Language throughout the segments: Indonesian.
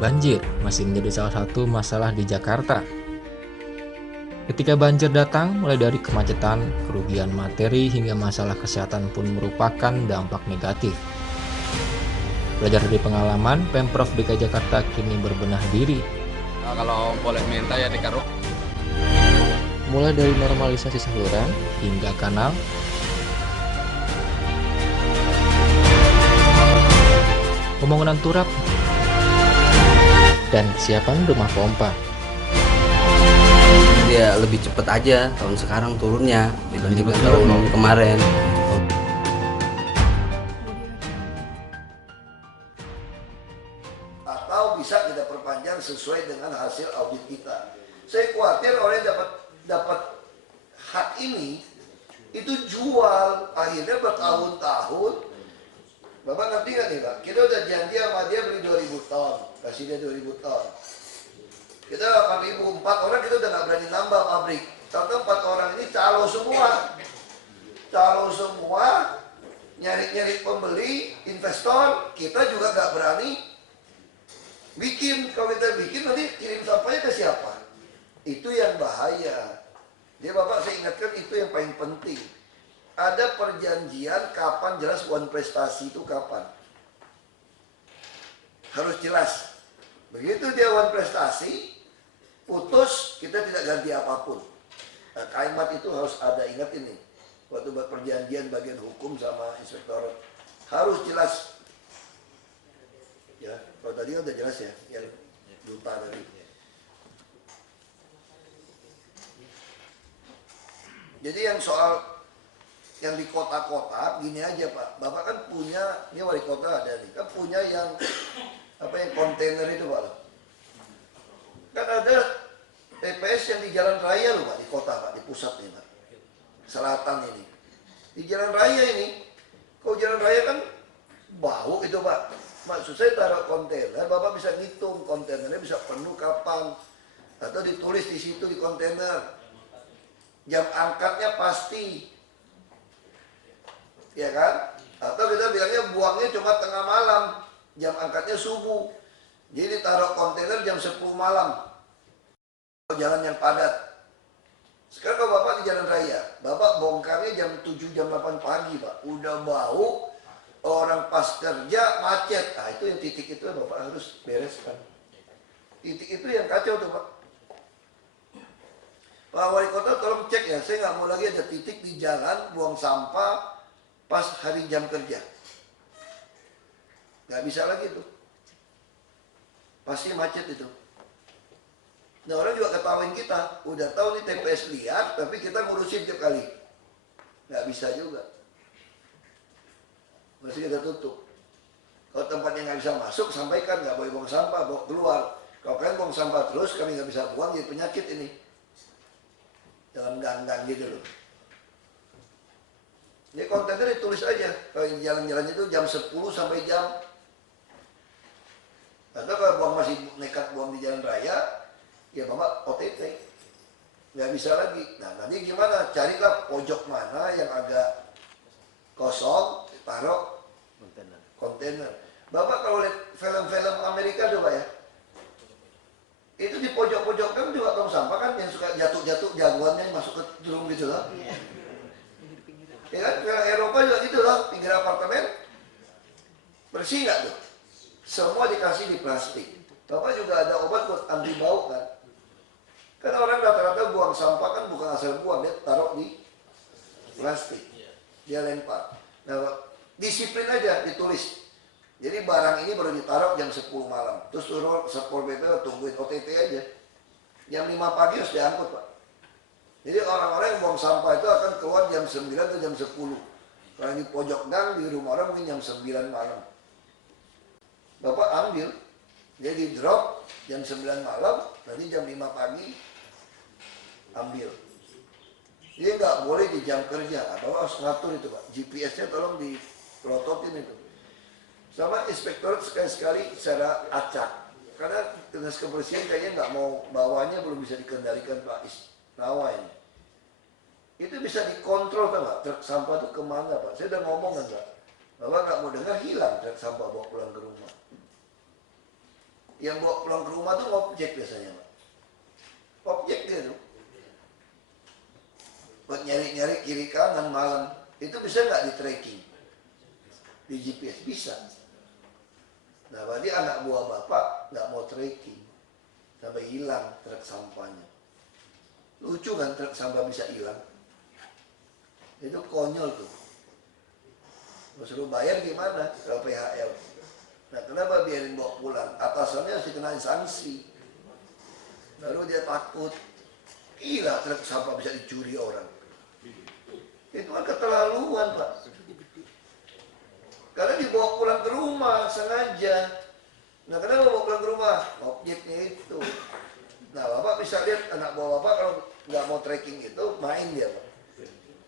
Banjir masih menjadi salah satu masalah di Jakarta. Ketika banjir datang, mulai dari kemacetan, kerugian materi, hingga masalah kesehatan pun merupakan dampak negatif. Belajar dari pengalaman, Pemprov DKI Jakarta kini berbenah diri. Kalau boleh minta ya dikaruh. Mulai dari normalisasi saluran hingga kanal, pembangunan turap, dan kesiapan rumah pompa. Dia lebih cepat aja tahun sekarang turunnya dibandingkan tahun kemarin. Atau bisa kita perpanjang sesuai dengan hasil audit kita. Saya khawatir orang yang dapat hak ini itu jual akhirnya bertahun-tahun. Bapak ngerti nggak nih Pak? Kita udah janji sama dia beli 2000 ton, kasih dia 2000 ton. Kita 8.000, 4 orang kita udah nggak berani nambah pabrik. Karena 4 orang ini calo semua, nyari-nyari pembeli, investor. Kita juga nggak berani bikin. Kalau kita bikin nanti kirim sampahnya ke siapa? Itu yang bahaya. Jadi Bapak saya ingatkan itu yang paling penting. Ada perjanjian kapan jelas one prestasi itu kapan. Harus jelas. Begitu dia one prestasi, putus, kita tidak ganti apapun. Nah, kalimat itu harus ada, ingat ini. Waktu buat perjanjian bagian hukum sama inspektorat. Harus jelas. Ya, kalau tadi udah jelas ya, yang lupa tadi. Jadi yang soal yang di kota-kota gini aja Pak, Bapak kan punya, ini wali kota ada nih, kan punya yang apa yang kontainer itu Pak. Kan ada TPS yang di jalan raya loh Pak, di kota Pak, di pusat nih Pak, selatan ini. Di jalan raya ini, kalau jalan raya kan bau itu Pak. Maksud saya taruh kontainer, Bapak bisa ngitung kontainernya bisa penuh kapan, atau ditulis di situ di kontainer. Jam angkatnya pasti, ya kan? Atau kita bilangnya buangnya cuma tengah malam, jam angkatnya subuh. Jadi taruh kontainer jam 10 malam. Jalan yang padat. Sekarang kalau Bapak di jalan raya, Bapak bongkarnya jam 7, jam 8 pagi Pak. Udah bau, orang pas kerja macet. Nah itu yang titik itu Bapak harus bereskan. Titik itu yang kacau tuh Pak. Pak Wali Kota tolong cek ya, saya nggak mau lagi ada titik di jalan buang sampah pas hari jam kerja. Nggak bisa lagi tuh. Pasti macet itu. Nah orang juga ketawain kita, udah tahu nih TPS liar, tapi kita ngurusin tiap kali. Nggak bisa juga. Masih kita tutup. Kalau tempatnya nggak bisa masuk, sampaikan, nggak boleh buang sampah, bawa keluar. Kalau kalian buang sampah terus, kami nggak bisa buang, jadi penyakit ini. Dalam gang-gang gitu loh. Ini kontainer ditulis aja. Kalau jalan-jalan itu jam 10 sampai jam. Atau kalau buang masih nekat buang di jalan raya, ya Bapak OTT. Nggak bisa lagi. Nah nanti gimana? Carilah pojok mana yang agak kosong, taruh kontainer. Bapak kalau lihat film-film Amerika coba ya. Itu di pojok-pojok kan juga tong sampah kan yang suka jatuh-jatuh jagoannya masuk ke drum gitu loh. Ya kan, film Eropa juga gitu loh, pinggir apartemen. Bersih nggak tuh? Semua dikasih di plastik. Bapak juga ada obat buat anti bau kan. Kan orang rata-rata buang sampah kan bukan asal buang, dia taruh di plastik. Dia lempar. Nah, disiplin aja ditulis. Jadi barang ini baru ditaruh jam 10 malam. Terus suruh Satpol PP tungguin OTT aja. Jam 5 pagi harus diangkut Pak. Jadi orang-orang yang buang sampah itu akan keluar jam 9 atau jam 10. Kalau di pojok gang di rumah orang mungkin jam 9 malam. Bapak ambil, dia di drop jam 9 malam, nanti jam 5 pagi ambil. Dia nggak boleh di jam kerja, atau harus ngatur itu Pak. GPS-nya tolong dipelototin itu. Sama inspektorat sekali-sekali secara acak. Karena dinas kebersihan kayaknya nggak mau bawahnya belum bisa dikendalikan Pak Isnawa ini. Itu bisa dikontrol kan Pak, truk sampah itu kemana Pak? Saya udah ngomong kan Pak. Bapak nggak mau dengar hilang truk sampah bawa pulang ke rumah. Yang bawa pulang ke rumah tuh objek biasanya, Pak. Objek dia tuh. Buat nyari-nyari kiri kanan malam. Itu bisa nggak di tracking? Di GPS bisa. Nah, berarti anak buah bapak nggak mau tracking. Sampai hilang truk sampahnya. Lucu kan truk sampah bisa hilang? Itu konyol tuh. Mau suruh bayar gimana kalau PHL? Nah, kenapa biarin bawa pulang? Atasannya harus dikenain sanksi. Lalu dia takut. Gila truk sampah bisa dicuri orang. Itu kan keterlaluan, Pak. Karena dibawa pulang ke rumah sengaja. Nah, kenapa bawa pulang ke rumah? Objeknya itu. Nah, Bapak bisa lihat anak buah Bapak kalau nggak mau tracking itu, main dia, Pak.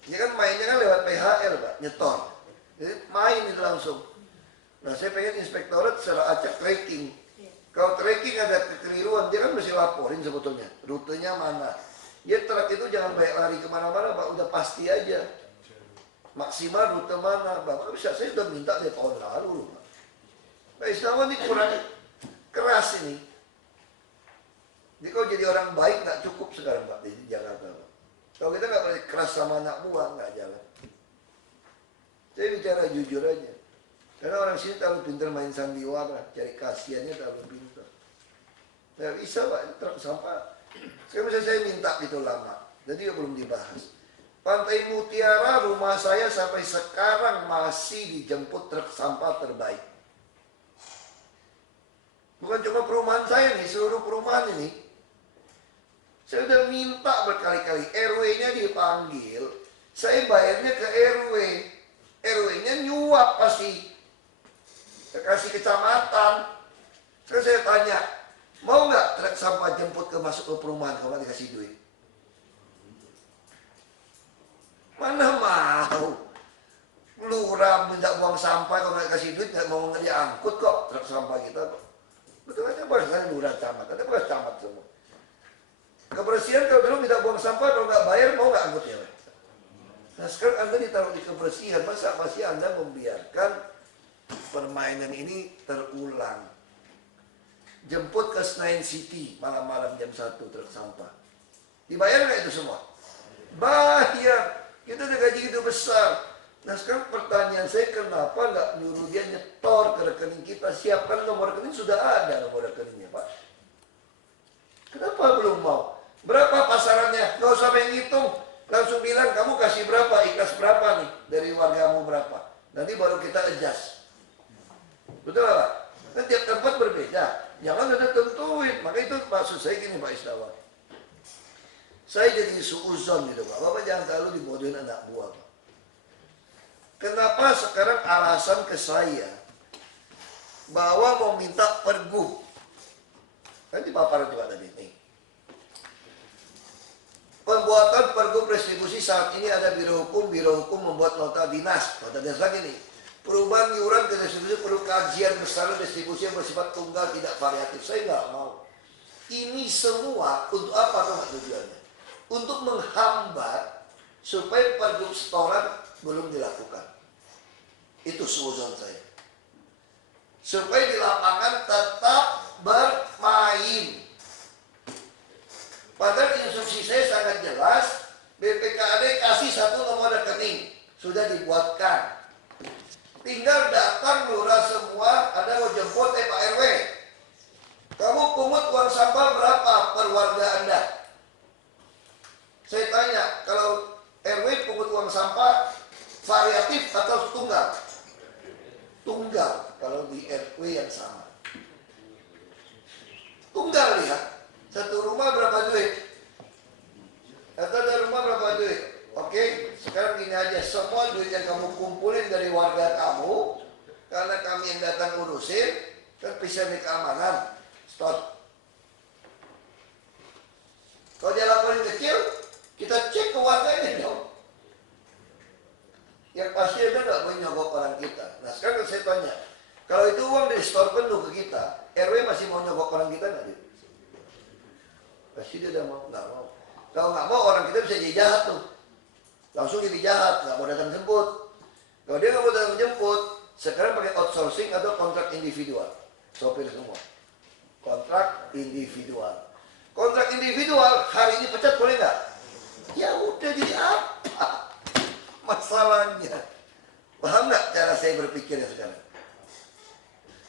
Ini kan mainnya kan lewat PHL, Pak, nyetor. Jadi main itu langsung. Nah, saya pengen inspektorat secara acak tracking. Kalau tracking ada kekeliruan, dia kan mesti laporin sebetulnya. Rutenya mana. Ya truk itu jangan banyak lari kemana-mana, Pak. Udah pasti aja. Maksimal rute mana. Bapak bisa, saya sudah minta dari tahun lalu, Pak. Pak Isnawa ini kurang keras ini. Jadi kalau jadi orang baik nggak cukup sekarang, Pak, di Jakarta, Pak. Kalau kita nggak boleh keras sama anak buah, nggak jalan. Saya bicara jujur aja. Karena orang sini terlalu pintar main sandiwara, cari kasihannya terlalu pintar. Nggak bisa, Pak, itu truk sampah. Sekarang saya minta gitu lama, jadi belum dibahas. Pantai Mutiara, rumah saya sampai sekarang masih dijemput truk sampah terbaik. Bukan cuma perumahan saya nih, seluruh perumahan ini. Saya udah minta berkali-kali, RW-nya dipanggil, saya bayarnya ke RW. RW-nya nyuap pasti. Kasih kecamatan. Terus saya tanya, mau nggak truk sampah jemput masuk ke perumahan kalau nggak dikasih duit? Mana mau? Lurah minta buang sampah kalau nggak kasih duit nggak mau diangkut kok truk sampah kita kok. Betul aja bahasanya lurah camat, ada bahas camat semua. Kebersihan kalau dulu minta buang sampah kalau nggak bayar mau nggak angkutnya? Nah sekarang Anda ditaruh di kebersihan, masa masih Anda membiarkan permainan ini terulang? Jemput ke Senayan City malam-malam jam 1 truk sampah. Dibayar nggak itu semua? Bayar. Kita udah gaji gitu besar. Nah sekarang pertanyaan saya, kenapa nggak nyuruh dia nyetor ke rekening kita? Siapkan nomor rekening, sudah ada nomor rekeningnya, Pak. Kenapa belum mau? Berapa pasarannya? Nggak usah main hitung. Langsung bilang, kamu kasih berapa, ikhlas berapa nih, dari wargamu berapa. Nanti baru kita adjust. Betul Pak? Kan tiap tempat berbeda. Jangan udah tentuin. Maka itu maksud saya gini Pak Isnawa. Saya jadi suuzon gitu Pak. Bapak jangan terlalu dibodohin anak buah Pak. Kenapa sekarang alasan ke saya bahwa mau minta pergub? Kan dipaparan juga tadi nih. Pembuatan pergub restitusi saat ini ada Biro Hukum membuat nota dinas. Nota dinas lagi nih. Perubahan iuran ke restitusi perlu kajian besar restitusi yang bersifat tunggal tidak variatif. Saya nggak mau. Ini semua untuk apa tujuannya? Untuk menghambat supaya pergub setoran belum dilakukan. Itu suuzon saya. Supaya di lapangan tetap bermain. Padahal instruksi saya sangat jelas, BPKAD kasih satu nomor rekening, sudah dibuatkan. Tinggal datang lurah semua, ada mau jemput Pak RW. Kamu pungut uang sampah berapa per warga Anda? Saya tanya, kalau RW pungut uang sampah variatif atau tunggal? Tunggal, kalau di RW yang sama. Tunggal lihat. Satu rumah berapa duit? Atau ada rumah berapa duit? Oke, sekarang gini aja. Semua duit yang kamu kumpulin dari warga kamu, karena kami yang datang urusin, kan bisa nih keamanan. Stop. Kalau dia laporin kecil, kita cek ke warganya dong. Yang pasti ada nggak boleh nyogok orang kita. Nah sekarang saya tanya, kalau itu uang dari store penuh ke kita, RW masih mau nyogok orang kita nggak? Pasti dia udah mau, nggak mau. Kalau nggak mau orang kita bisa jadi jahat tuh, langsung jadi jahat, nggak mau datang jemput. Kalau dia nggak mau datang jemput, sekarang pakai outsourcing atau kontrak individual, sopir semua. kontrak individual. Kontrak individual, hari ini pecat boleh nggak? Ya udah, jadi apa masalahnya? Paham nggak cara saya berpikirnya sekarang?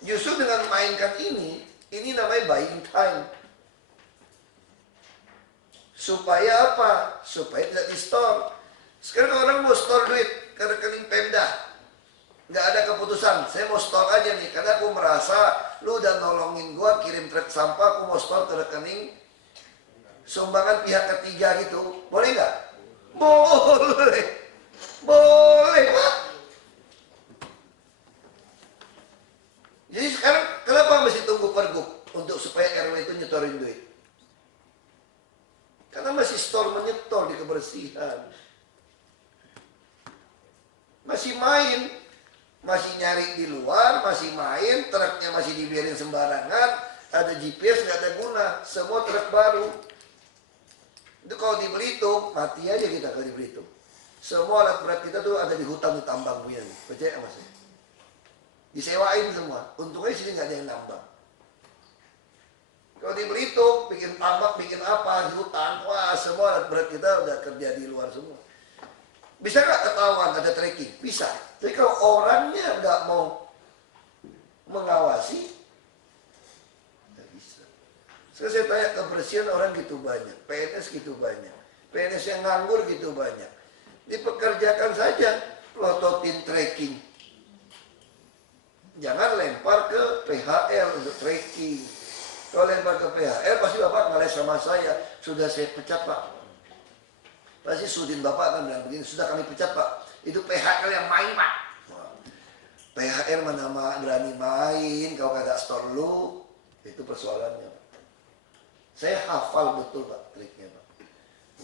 Justru dengan mainkan ini namanya buying time. Supaya apa? Supaya tidak di-store. Sekarang orang mau store duit ke rekening Pemda, nggak ada keputusan, saya mau store aja nih, karena aku merasa lu udah nolongin gua kirim truk sampah, aku mau store ke rekening sumbangan pihak ketiga gitu. Boleh nggak? Boleh. Boleh, Pak. Jadi sekarang kenapa mesti tunggu pergub untuk supaya RW itu nyetorin duit? Karena masih store menyetor di kebersihan. Masih main, masih nyari di luar, masih main, truknya masih dibiarin sembarangan, ada GPS nggak ada guna, semua truk baru. Itu kalau di Belitung, mati aja kita kalau di Belitung. Semua alat berat kita tuh ada di hutan, di tambang punya, percaya mas? Disewain semua, untungnya sini nggak ada yang nambang. Kalau di Belitung, bikin tambak, bikin apa, di hutan, wah semua alat berat kita udah kerja di luar semua. Bisa nggak ketahuan ada tracking? Bisa. Tapi kalau orangnya nggak mau mengawasi, nggak bisa. Sekarang saya tanya, kebersihan orang gitu banyak, PNS gitu banyak, PNS yang nganggur gitu banyak. Dipekerjakan saja, plototin tracking. Jangan lempar ke PHL untuk tracking. Kalau lempar ke PHL, pasti Bapak ngeles sama saya. Sudah saya pecat, Pak. Pasti sudin Bapak akan bilang begini, sudah kami pecat, Pak. Itu PHL yang main, Pak. PHL mana berani main, kalau kagak store lu, itu persoalannya, Pak. Saya hafal betul, Pak, triknya, Pak.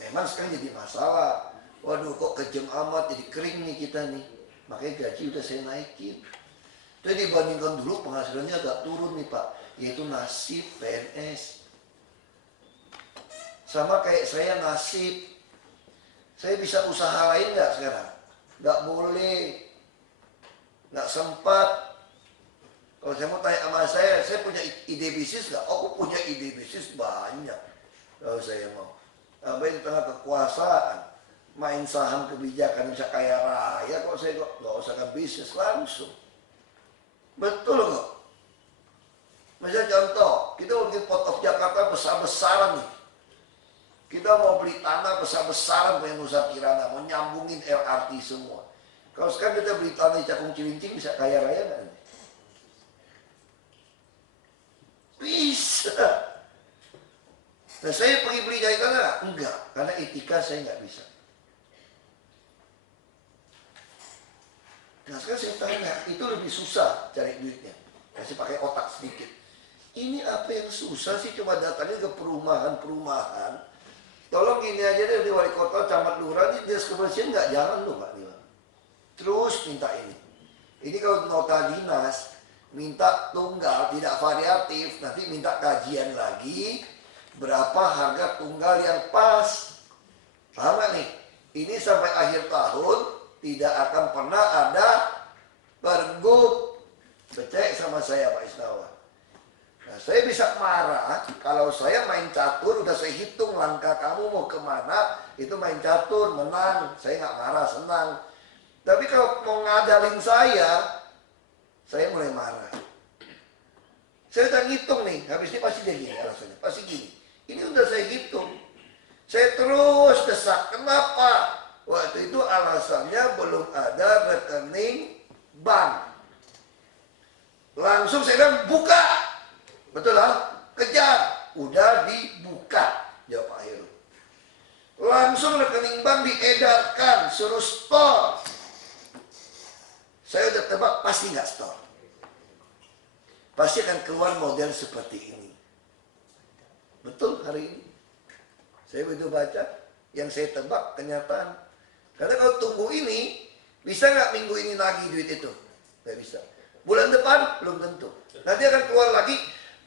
Memang sekarang jadi masalah. Waduh, kok kejam amat, jadi kering nih kita nih. Makanya gaji udah saya naikin. Jadi dibandingkan dulu penghasilannya agak turun nih, Pak. Yaitu nasib PNS. Sama kayak saya nasib. Saya bisa usaha lain nggak sekarang? Nggak boleh. Nggak sempat. Kalau saya mau tanya sama saya punya ide bisnis nggak? Oh, aku punya ide bisnis banyak. Kalau saya mau. Sampai di tengah kekuasaan. Main saham kebijakan bisa kaya raya. Kok saya nggak usahkan bisnis langsung. Betul kok. Misalnya contoh, kita mau bikin Port of Jakarta besar-besaran nih. Kita mau beli tanah besar-besaran punya Nusa Kirana, mau nyambungin LRT semua. Kalau sekarang kita beli tanah di Cakung Cilincing bisa kaya raya nggak? Bisa. Nah saya pergi beli dari tanah? Enggak, karena etika saya nggak bisa. Nah sekarang saya tanya, itu lebih susah cari duitnya. Kasih pakai otak sedikit. Ini apa yang susah sih, cuma datangnya ke perumahan-perumahan. Tolong gini aja deh, di wali kota, camat lurah, ini dinas kebersihan nggak jalan loh Pak. Terus minta ini. Ini kalau nota dinas, minta tunggal, tidak variatif, nanti minta kajian lagi, berapa harga tunggal yang pas. Paham gak nih? Ini sampai akhir tahun, tidak akan pernah ada pergub. Percaya sama saya Pak Isnawa. Nah, saya bisa marah kalau saya main catur, udah saya hitung langkah kamu mau kemana, itu main catur, menang. Saya nggak marah, senang. Tapi kalau mau ngadalin saya mulai marah. Saya udah ngitung nih, habis ini pasti dia gini alasannya, pasti gini. Ini udah saya hitung. Saya terus desak, kenapa? Waktu itu alasannya belum ada rekening bank. Langsung saya bilang, buka. Betul lah, kejar. Udah dibuka, jawab Pak Heru. Langsung rekening bank diedarkan, suruh store. Saya udah tebak, pasti nggak store. Pasti akan keluar model seperti ini. Betul hari ini. Saya begitu baca, yang saya tebak kenyataan. Karena kalau tunggu ini, bisa nggak minggu ini lagi duit itu? Nggak bisa. Bulan depan, belum tentu. Nanti akan keluar lagi,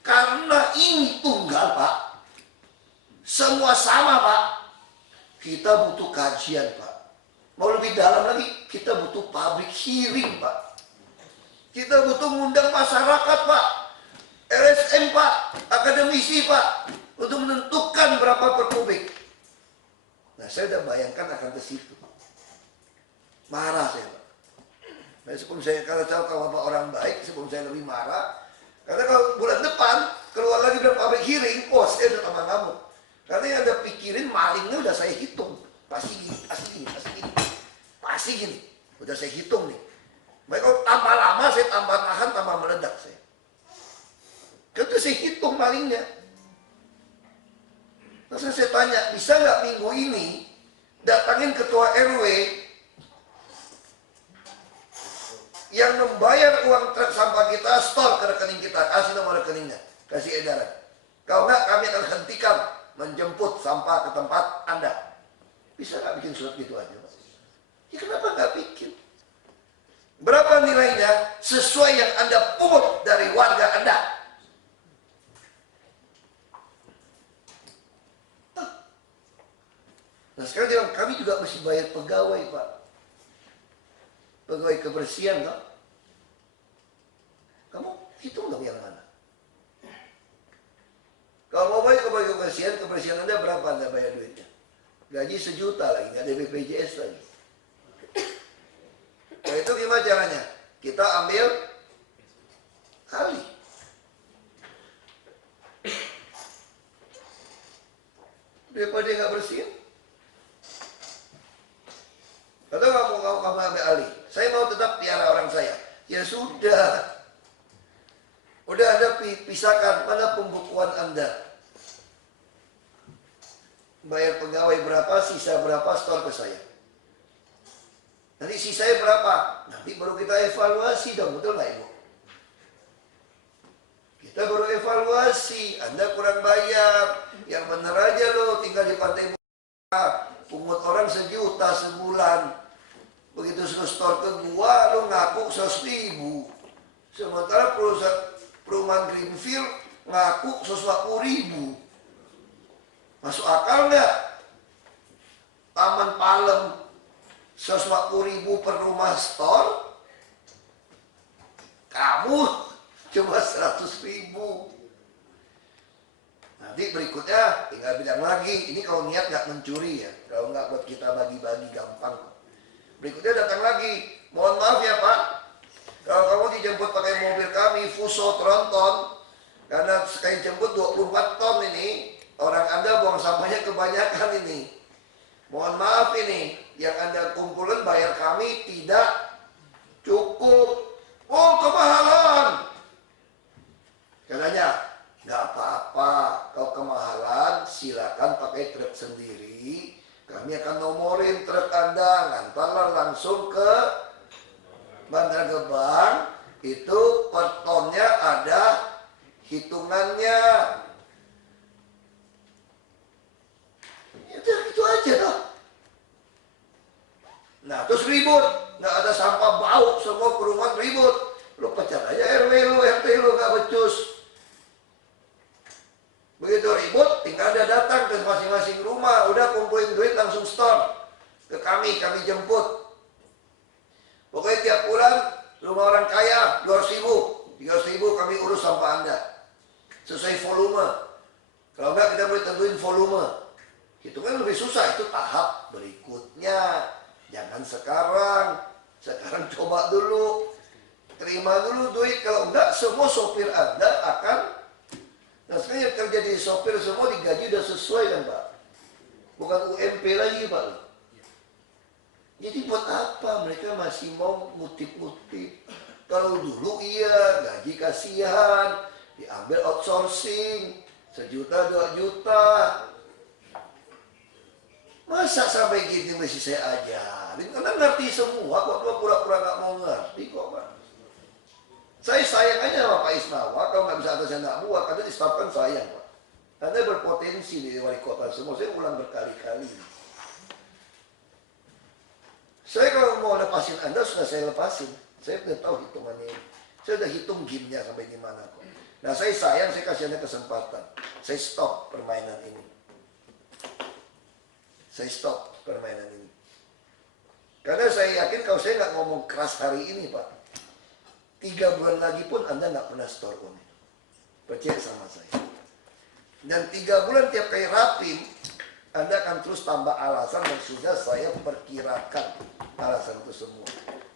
karena ini tunggal Pak. Semua sama Pak. Kita butuh kajian Pak. Mau lebih dalam lagi, kita butuh public hearing Pak. Kita butuh mengundang masyarakat Pak. LSM Pak, akademisi Pak, untuk menentukan berapa per kubik. Nah, saya udah bayangkan akan ke situ. Marah saya Pak. Nah, sebelum saya, kalau Bapak orang baik, sebelum saya lebih marah, karena kalau bulan depan keluar lagi dari pabrik hearing, oh saya udah tambah ngamuk. Karena yang ada pikirin malingnya udah saya hitung. Pasti gini, pasti gini, pasti gini. Pasti gini. Udah saya hitung nih. Baik, kalau tambah lama saya tambah tahan, tambah meledak saya. Karena saya hitung malingnya. Terus saya tanya, bisa nggak minggu ini datangin ketua RW yang membayar uang truk sampah kita, store ke rekening kita, kasih nomor rekeningnya, kasih edaran. Kalau nggak, kami akan hentikan menjemput sampah ke tempat Anda. Bisa nggak bikin surat gitu aja, Pak? Ya kenapa nggak bikin? Berapa nilainya sesuai yang Anda pungut dari warga Anda? Nah sekarang dia bilang, kami juga mesti bayar pegawai, Pak. Pegawai kebersihan, Pak. Kamu hitung dong yang mana? Kalau mau bayar pegawai kebersihan Anda berapa Anda bayar duitnya? Gaji 1 juta lagi, nggak ada BPJS lagi. Nah itu gimana caranya? Kita ambil alih. Daripada dia nggak bersihin. Atau kamu ambil alih. Saya mau tetap piara orang saya. Ya sudah. Udah Anda pisahkan mana pembukuan Anda. Bayar pegawai berapa, sisa berapa, store ke saya. Nanti sisanya berapa? Nanti baru kita evaluasi dong, betul nggak Ibu? Kita baru evaluasi, Anda kurang bayar. Yang benar aja loh, tinggal di Pantai Muara, pungut orang 1 juta sebulan. Begitu suruh store ke gua, lo ngaku 100.000. Sementara perumahan Greenfield ngaku 140.000. Masuk akal nggak? Taman Palem 140.000 per rumah store, kamu cuma 100.000. Nanti berikutnya tinggal bilang lagi, ini kalau niat nggak mencuri ya, kalau nggak buat kita bagi-bagi gampang. Berikutnya datang lagi, mohon maaf ya Pak, kalau kamu dijemput pakai mobil kami Fuso Tronton, karena sekali jemput 24 ton ini, orang Anda buang sampahnya kebanyakan ini. Mohon maaf ini, yang Anda kumpulkan bayar kami tidak cukup. Oh, kemahalan. Katanya, nggak apa-apa. Kalau kemahalan, silakan pakai truk sendiri. Kami akan nomorin truk Anda, ngantarlah langsung ke Bandar Gebang. Itu per tonnya ada hitungannya. Udah gitu aja toh. Nah terus ribut, nggak ada sampah bau, semua perumahan ribut. Lu pecat aja RW lu, RT lu nggak becus. Begitu ribut, tinggal ada datang ke masing-masing rumah, udah kumpulin duit langsung store ke kami jemput. Pokoknya tiap bulan rumah orang kaya 200.000, 300.000 kami urus sampah Anda sesuai volume. Kalau nggak kita boleh tentuin volume. Itu kan lebih susah, itu tahap berikutnya. Jangan sekarang coba dulu. Terima dulu duit, kalau enggak semua sopir Anda akan, nah sekarang yang kerja di sopir semua digaji udah sesuai kan Pak? Bukan UMP lagi Pak. Jadi buat apa mereka masih mau ngutip-ngutip? Kalau dulu iya, gaji kasihan, diambil outsourcing, 1 juta, 2 juta. Masa sampai gini masih saya ajarin? Karena ngerti semua kok, pura-pura nggak mau ngerti kok Pak. Saya sayang aja sama Pak Isnawa, kalau nggak bisa atasnya nggak buat, karena di staf kan sayang Pak. Anda berpotensi di wali kota semua, saya ulang berkali-kali. Saya kalau mau lepasin Anda, sudah saya lepasin. Saya udah tahu hitungannya. Saya udah hitung gimnya sampai di mana kok. Nah saya sayang, saya kasih Anda kesempatan. Saya stop permainan ini. Saya stop permainan ini. Karena saya yakin kalau saya nggak ngomong keras hari ini Pak, 3 bulan lagi pun Anda nggak pernah store uang itu. Percaya sama saya. Dan 3 bulan tiap kali rapim, Anda akan terus tambah alasan dan sudah saya perkirakan alasan itu semua.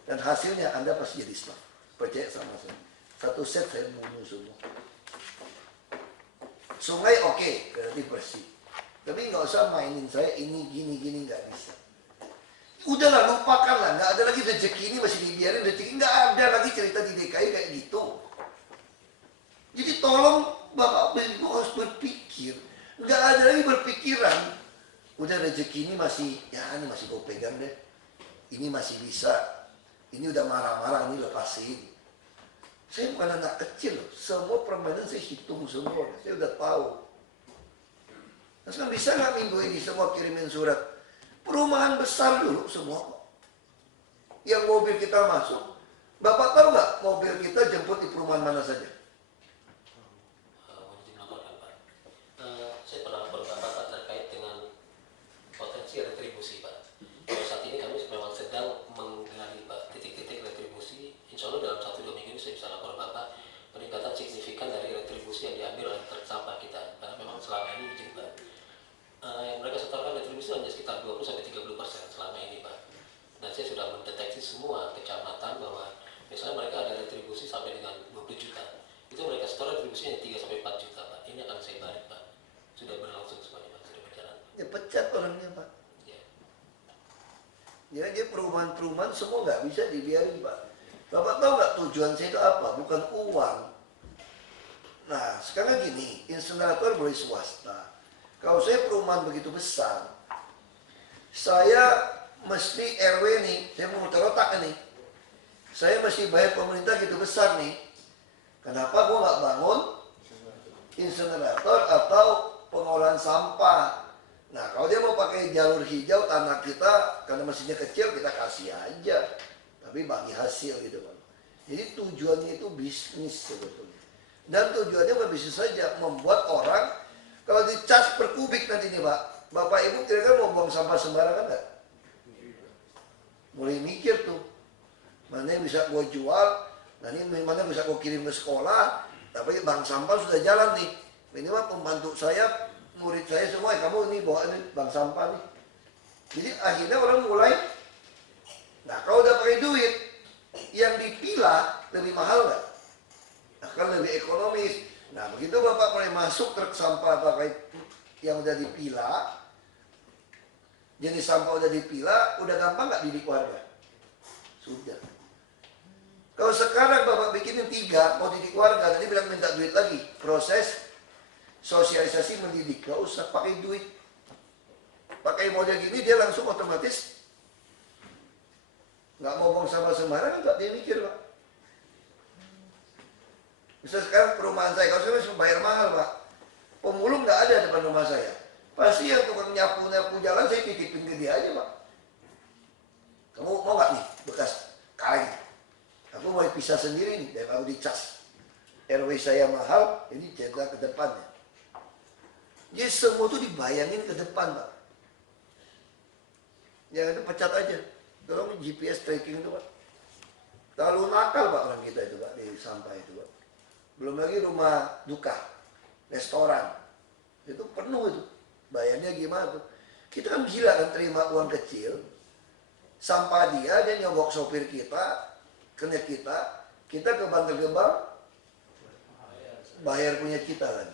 Dan hasilnya Anda pasti jadi staff. Percaya sama saya. 1 set saya bunuh semua. Sungai oke, berarti bersih. Tapi nggak usah mainin saya ini gini nggak bisa. Udahlah, lupakanlah, nggak ada lagi rezeki ini masih dibiarin, rezeki nggak ada lagi cerita di DKI kayak gitu. Jadi tolong Bapak Ibu harus berpikir, nggak ada lagi berpikiran. Udah rezeki ini masih, ya ini masih gue pegang deh, ini masih bisa, ini udah marah-marah, ini lepasin. Saya bukan anak kecil loh, semua permainan saya hitung semua, saya udah tahu. Nah, sekarang bisa nggak minggu ini semua kirimin surat? Perumahan besar dulu semua kok. Yang mobil kita masuk, Bapak tahu nggak mobil kita jemput di perumahan mana saja? Saya pernah lapor Bapak terkait dengan potensi retribusi Pak. Kalau saat ini kami memang sedang menggali Pak titik-titik retribusi. Insya Allah dalam 1-2 minggu ini saya bisa lapor Bapak peningkatan signifikan dari retribusi yang diambil oleh truk sampah kita. Karena memang selama ini izin Pak. Yang mereka setorkan retribusi hanya sekitar 20-30% selama ini Pak. Dan saya sudah mendeteksi semua kecamatan bahwa misalnya mereka ada retribusi sampai dengan 20 juta. Itu mereka setor retribusinya 3-4 juta Pak. Ini akan saya balik Pak. Sudah berlangsung semuanya Pak, sudah berjalan. Ya pecat orangnya Pak. Ya. Ya dia perumahan-perumahan semua nggak bisa dibiarin Pak. Bapak tahu nggak tujuan saya itu apa? Bukan uang. Nah sekarang gini, insenerator boleh swasta. Kalau saya perumahan begitu besar, saya mesti RW nih, saya mau muter otak nih. Saya mesti bayar pemerintah gitu besar nih. Kenapa gua nggak bangun insenerator atau pengolahan sampah? Nah kalau dia mau pakai jalur hijau tanah kita, karena mesinnya kecil kita kasih aja, tapi bagi hasil gitu kan. Jadi tujuannya itu bisnis sebetulnya. Dan tujuannya bukan bisnis saja, membuat orang kalau dicas per kubik nanti nih Pak, Bapak Ibu kira-kira mau buang sampah sembarangan nggak? Mulai mikir tuh, mana yang bisa gue jual, nah ini mana yang bisa gue kirim ke sekolah, tapi bank sampah sudah jalan nih. Minimal pembantu saya, murid saya semua, kamu ini bawa ini bank sampah nih. Jadi akhirnya orang mulai, nah kalau udah pakai duit, yang dipilah lebih mahal nggak? Nah, kan lebih ekonomis. Nah begitu Bapak mulai masuk truk sampah pakai yang udah dipilah, jenis sampah udah dipilah, udah gampang nggak didik warga? Sudah. Kalau sekarang Bapak bikinin 3, mau didik warga, nanti bilang minta duit lagi. Proses sosialisasi mendidik, nggak usah pakai duit. Pakai model gini dia langsung otomatis nggak mau buang sampah sembarangan, nggak dia mikir Pak. Bisa sekarang perumahan saya, kalau saya harus bayar mahal Pak. Pemulung nggak ada depan rumah saya. Pasti yang tukang nyapu-nyapu jalan saya titipin ke dia aja Pak. Kamu mau nggak nih bekas kaleng? Aku mau pisah sendiri nih, dan aku dicas. RW saya mahal, ini jaga ke depannya. Jadi semua itu dibayangin ke depan Pak. Yang itu pecat aja. Tolong GPS tracking itu Pak. Terlalu nakal Pak orang kita itu Pak, di sampah itu Pak. Belum lagi rumah duka, restoran, itu penuh itu. Bayarnya gimana tuh? Kita kan gila kan terima uang kecil, sampah dia nyogok sopir kita, kena kita ke Bantar Gebang, bayar punya kita lagi.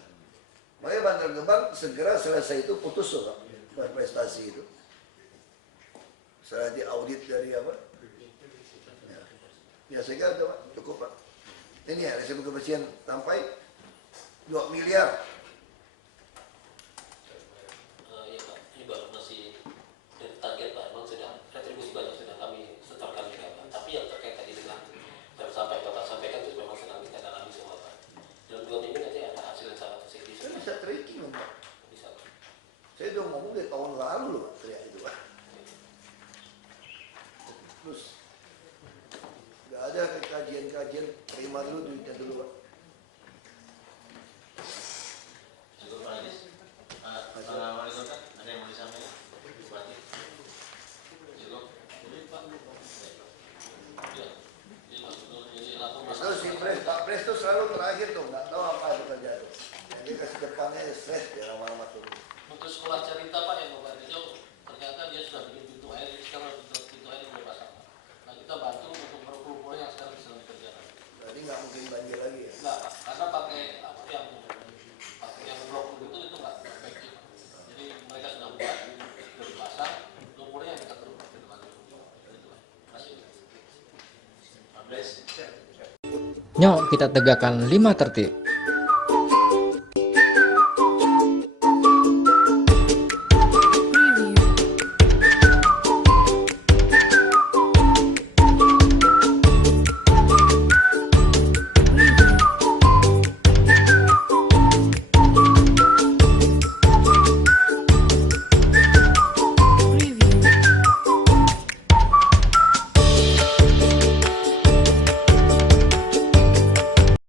Makanya Bantar Gebang segera selesai itu putus loh Pak, prestasi itu. Setelah diaudit dari apa? Ya saya kira Pak, cukup Pak. Ini ya resiko kebersihan sampai 2 miliar. Ya Pak, ini baru masih target Pak, memang sudah retribusi banyak sudah kami setorkan juga Pak. Tapi yang terkait tadi dengan sampai Bapak sampaikan itu memang sedang kita dalami semua Pak. Dalam 2 minggu nanti ada hasil yang sangat signifikan. Saya bisa tracking loh Pak. Bisa Pak. Saya udah ngomong dari tahun lalu loh Pak, teriak itu Pak. Terus nggak ada kajian-kajian, terima dulu duitnya dulu Pak. Cukup Pak Ajis. Pak Wali Kota, ada yang mau disampaikan? Bupati. Cukup. Ya. Ini langsung Terus Pak Pres tuh selalu terakhir tuh, nggak tahu apa itu terjadi. Jadi kasih depannya stres dia lama-lama turun. Untuk sekolah cerita Pak yang Bapak itu ternyata dia sudah bikin pintu air, jadi sekarang pintu air sudah pasang. Nah kita bantu untuk merumpul yang sekarang sedang dikerjakan. Jadi nggak mungkin banjir lagi ya. Enggak Pak, karena pakai apa yang blok itu nggak baik. Jadi mereka sudah buat, sudah dipasang, lumpurnya yang kita terus ke depan. Masih. Nyok kita tegakkan 5 tertib.